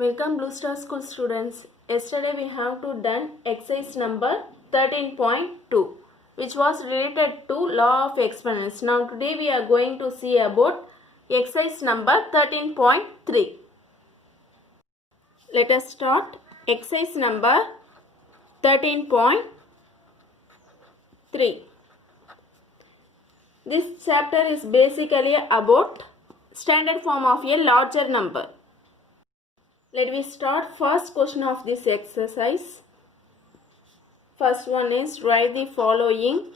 Welcome Blue Star School students. Yesterday we have to done exercise number 13.2 which was related to law of exponents. Now today we are going to see about exercise number 13.3. Let us start exercise number 13.3. This chapter is basically about standard form of a larger number. Let me start first question of this exercise. First one is write the following.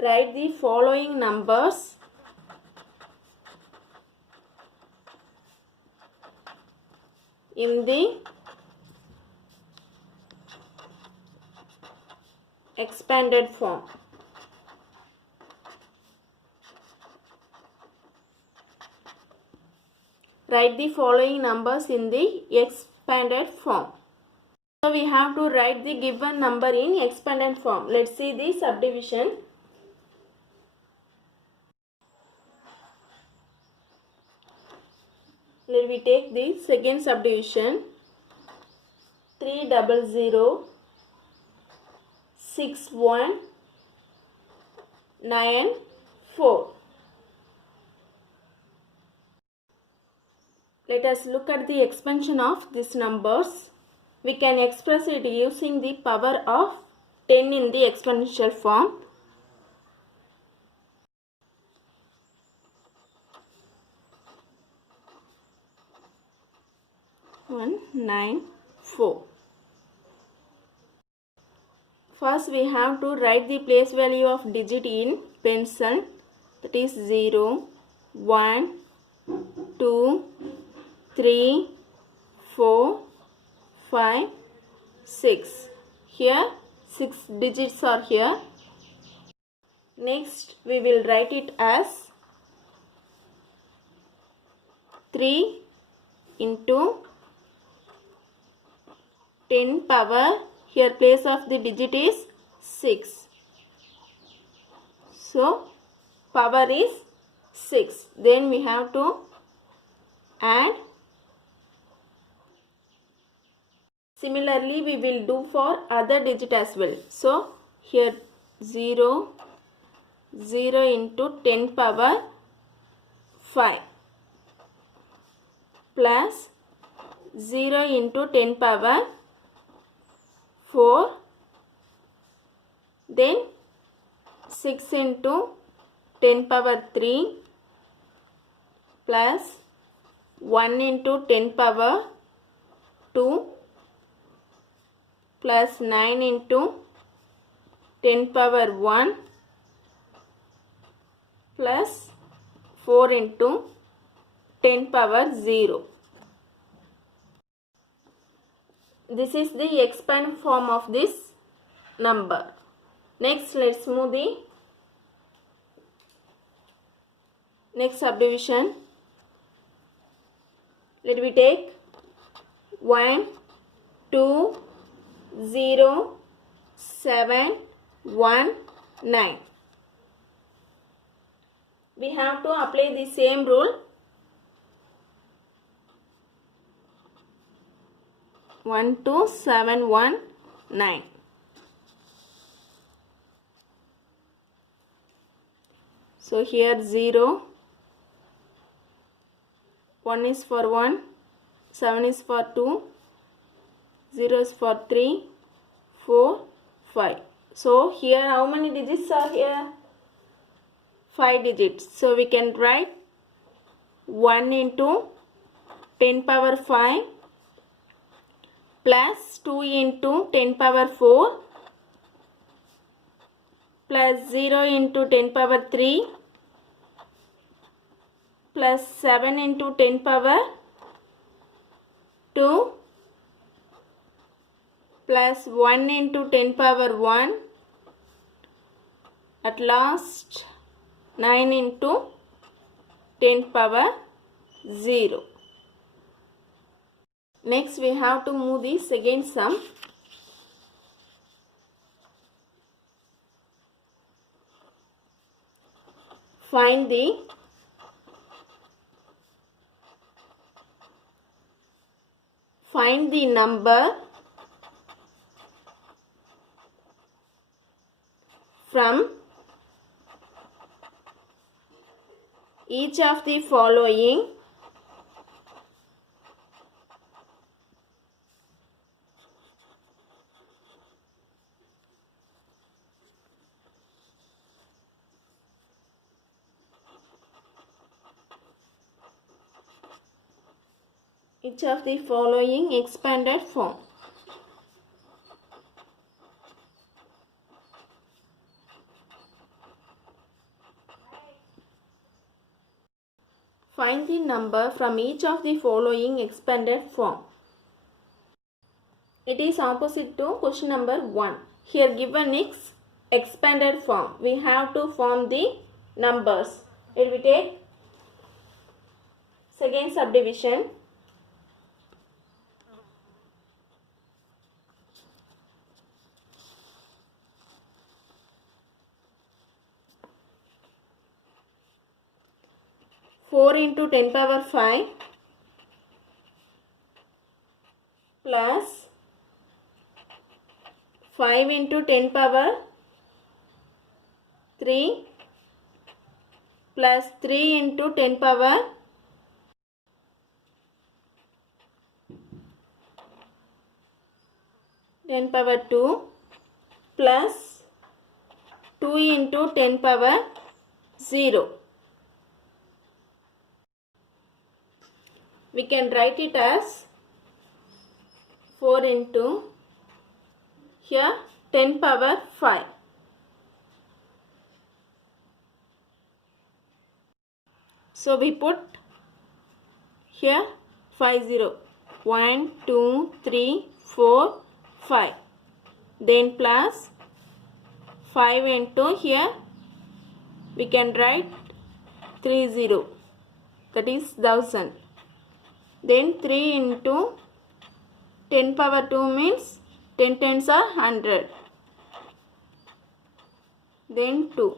Write the following numbers in the expanded form. Write the following numbers in the expanded form. So we have to write the given number in expanded form. Let's see the subdivision. Let me take the second subdivision. 300 6194. Let us look at the expansion of these numbers. We can express it using the power of 10 in the exponential form. One, 9, 4. First we have to write the place value of digit in pencil, that is 0, 1, 2, 3, 4, 5, 6. Here 6 digits are here. Next we will write it as 3 into 10 power. Here place of the digit is 6. So power is 6. Then we have to add. Similarly we will do for other digit as well. So here 0, 0 into 10 power 5 plus 0 into 10 power 4, then 6 into 10 power 3 plus 1 into 10 power 2 plus 9 into 10 power 1 plus 4 into 10 power 0. This is the expand form of this number. Next, let's move the next subdivision. Let me take 1, 2, 0, 7, 1, 9. We have to apply the same rule. 1, 2, 7, 1, 9. So here 0, 1 is for 1, 7 is for 2, 0 is for 3, 4, 5. So here how many digits are here? 5 digits. So we can write 1 into 10 power 5 plus 2 into 10 power 4 plus 0 into 10 power 3 plus 7 into 10 power 2 plus 1 into 10 power 1, at last 9 into 10 power 0. Next we have to move the second sum. find the number from each of the following expanded form. Find the number from each of the following expanded form. It is opposite to question number 1. Here given is expanded form. We have to form the numbers. It will take second subdivision. Four into 10 power 5 plus 5 into 10 power 3 plus 3 into 10 power 2 plus 2 into 10 power 0. We can write it as 4 into here 10 power 5. So we put here 5 0. 1, 2, 3, 4, 5. Then plus 5 into here we can write 3 0. That is 1000. Then 3 into 10 power 2 means 10 tens are 100. Then 2.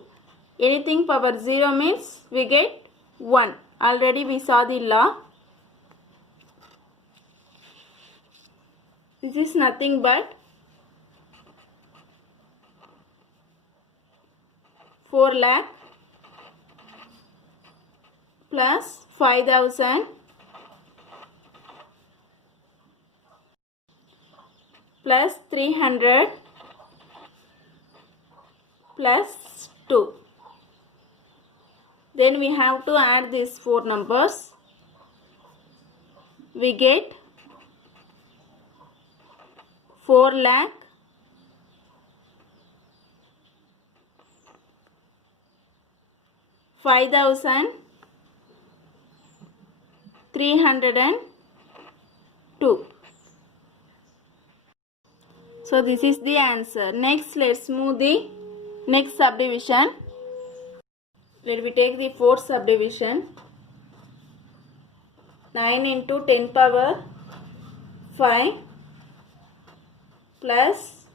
Anything power 0 means we get 1. Already we saw the law. This is nothing but 4 lakh plus 5000 plus 300 plus 2. Then we have to add these 4 numbers. We get 4 lakh $5,302. So this is the answer. Next, let's move the next subdivision. Let me take the fourth subdivision. 9 into 10 power 5 plus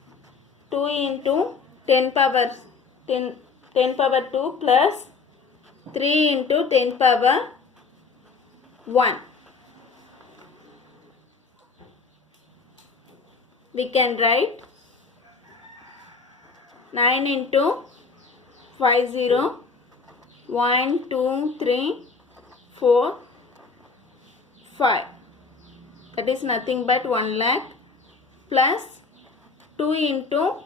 2 into 10 power 2 plus 3 into 10 power 1. We can write 9 into 5 0 1 2 3 4 5. That is nothing but 1 lakh plus 2 into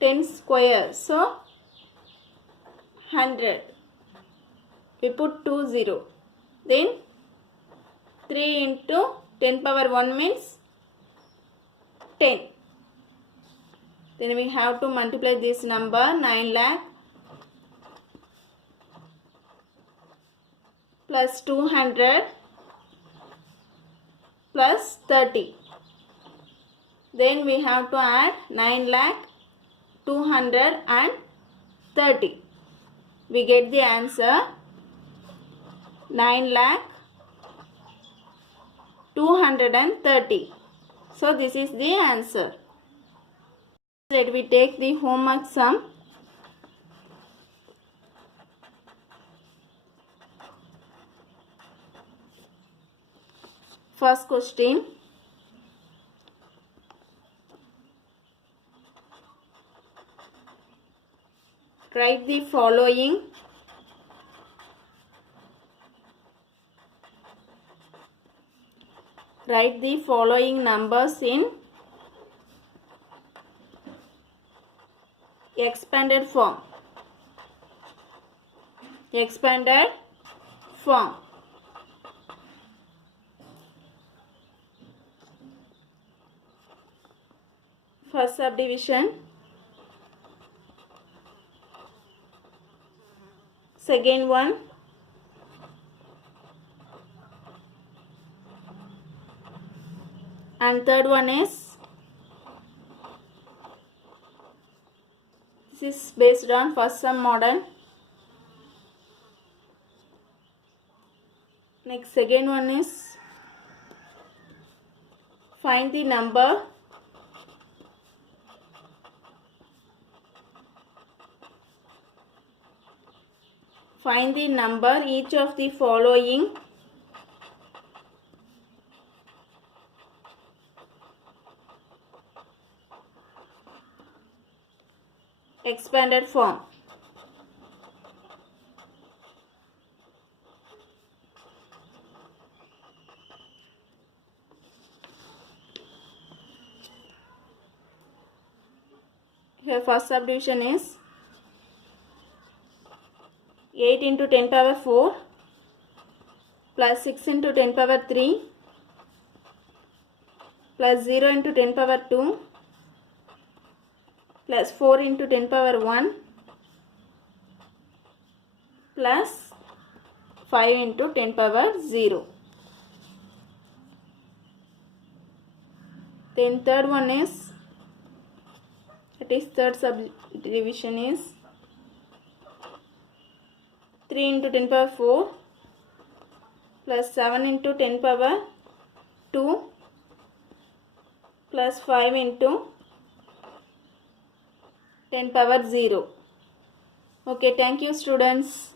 10 square. So 100. We put 2 0. Then 3 into 10 power 1 means 10. Then we have to multiply this number 9 lakh plus 200 plus 30. Then we have to add 9 lakh 230. We get the answer 9 lakh 230. So this is the answer. Let me take the homework sum. First question. Write the following. Write the following numbers in expanded form. Expanded form. First subdivision. Second one. And third one is, this is based on first sum model. Next, second one is, find the number each of the following expanded form. Here first subdivision is 8 into 10 power 4 plus 6 into 10 power 3 plus 0 into 10 power 2 plus 4 into 10 power 1 plus 5 into 10 power 0. Then third one is, third subdivision is 3 into 10 power 4 plus 7 into 10 power 2 plus 5 into 10 power 0. Okay, thank you students.